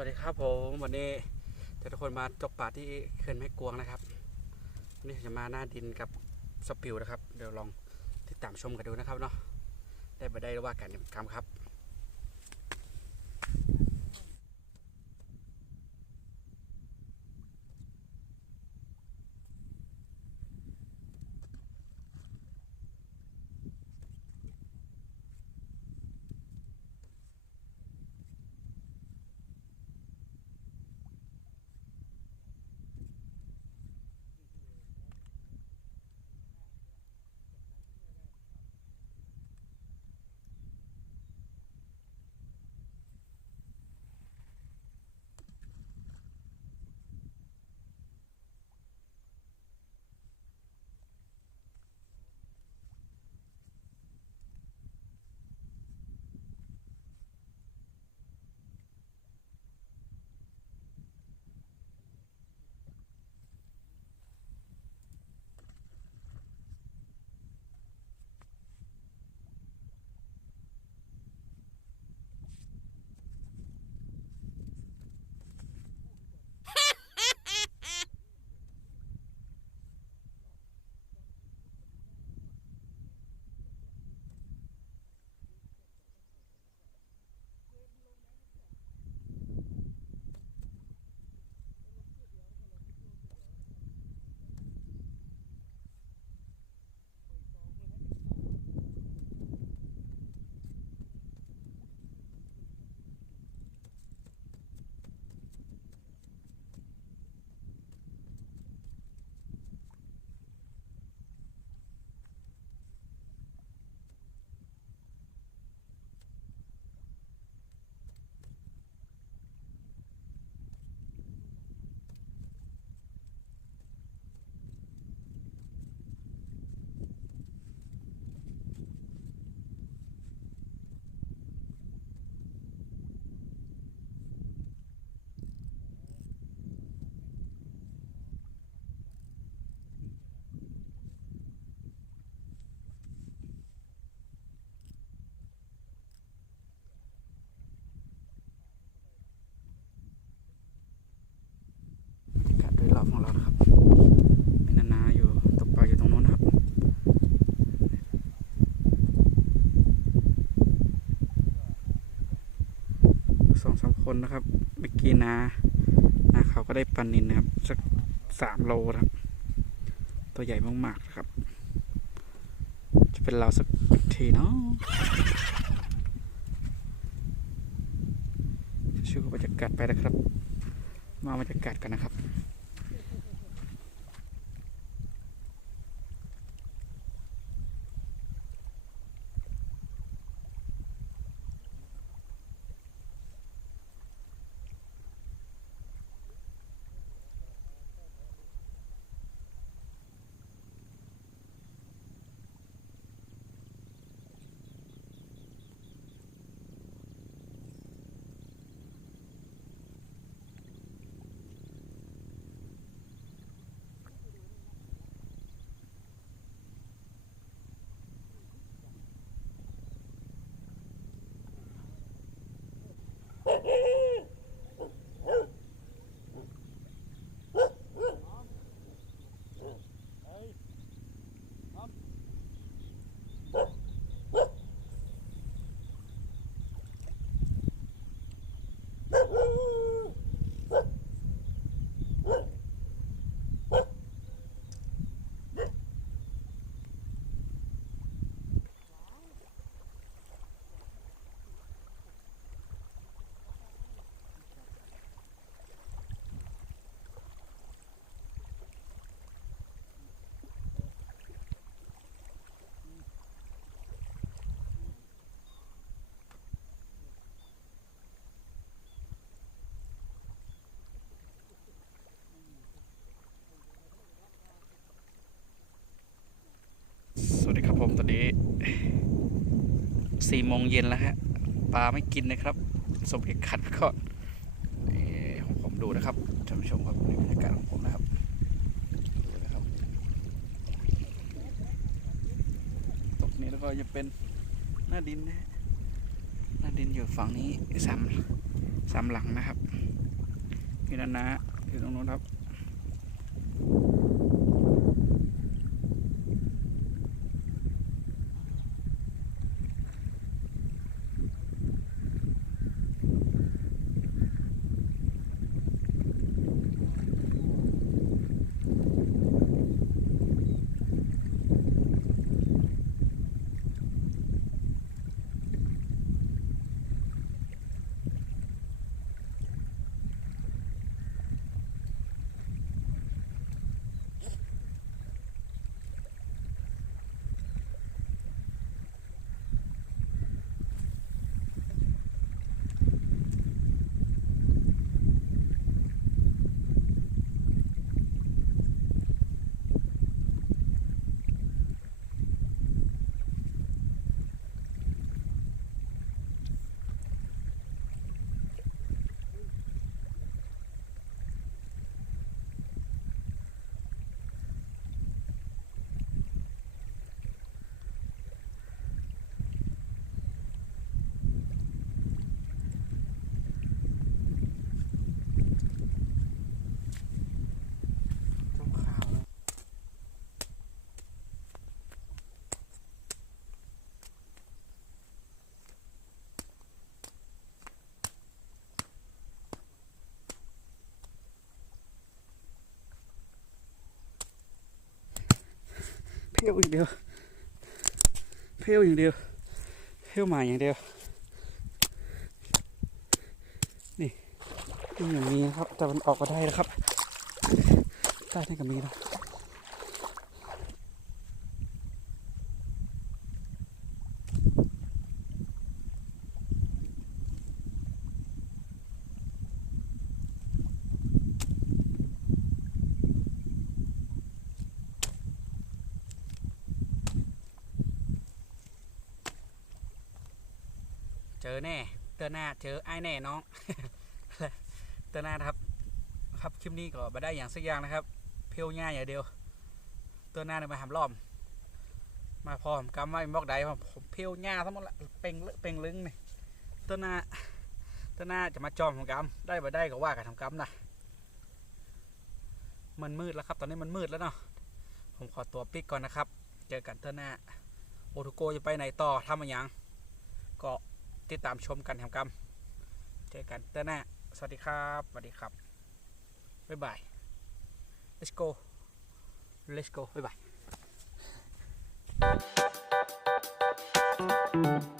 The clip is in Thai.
วัสดีครับผมวันนี้ทุกคนมาตกปลาที่เขื่อนแม่กวงนะครับวันนี้จะมาหน้าดินกับสปิลนะครับเดี๋ยวลองติดตามชมกันดูนะครับเนาะได้บ่ได้ว่ากันคำครับกัดโดยรอบของเรานะครับมีนาอยู่ตกปลาอยู่ตรงนู้นนะครับ2-3 คนนะครับเมื่อกี้นาเขาก็ได้ปลานิลนะครับสัก3 โลครับตัวใหญ่มากๆนะครับจะเป็นเราสักทีเนาะชื่อบรรยากาศไปนะครับมาบรรยากาศกันนะครับสวัสดีครับผมตอนนี้4 โมงเย็นแล้วฮะปลาไม่กินนะครับสมเหตุขัดก่อนของผมดูนะครับท่านผู้ชมครับในบรรยากาศของผมนะครับดูนะครับตกนี้แล้วก็จะเป็นหน้าดินนะหน้าดินอยู่ฝั่งนี้3 หลังนะครับ พี่นานาอยู่ตรงนู้นครับเพี้ยวอย่างเดียวเพี้ยวอย่างเดียวเพี้ยวหมาอย่างเดียวนี่อย่างนี้นะครับแต่มันออกมาได้นะครับใต้นี่ก็มีนะเจอแน่เตือนหน้าเจอไอ้แน่น้อง เตือนหน้าครับครับคลิปนี้ก็มาได้อย่างสักอย่างนะครับเพี้ยวง่ายอย่างเดียวเตือนหน้าเนี่ยมาหามล้อมมาพร้อมกำไว้บล็อกใดผมเพี้ยวง่าทั้งหมดละเป่งลึงนี่เตือนหน้าจะมาจอมของกำได้มาได้ก็ว่ากันทำกำนะมันมืดแล้วครับตอนนี้มันมืดแล้วเนาะผมขอตัวปิกก่อนนะครับเจอกันเตือนหน้าโอทูโกจะไปไหนต่อทำอะไรยังก็ติดตามชมกันทำกำเจอกันเตือนหน้าสวัสดีครับสวัสดีครับบ๊ายบาย let's goบ๊ายบาย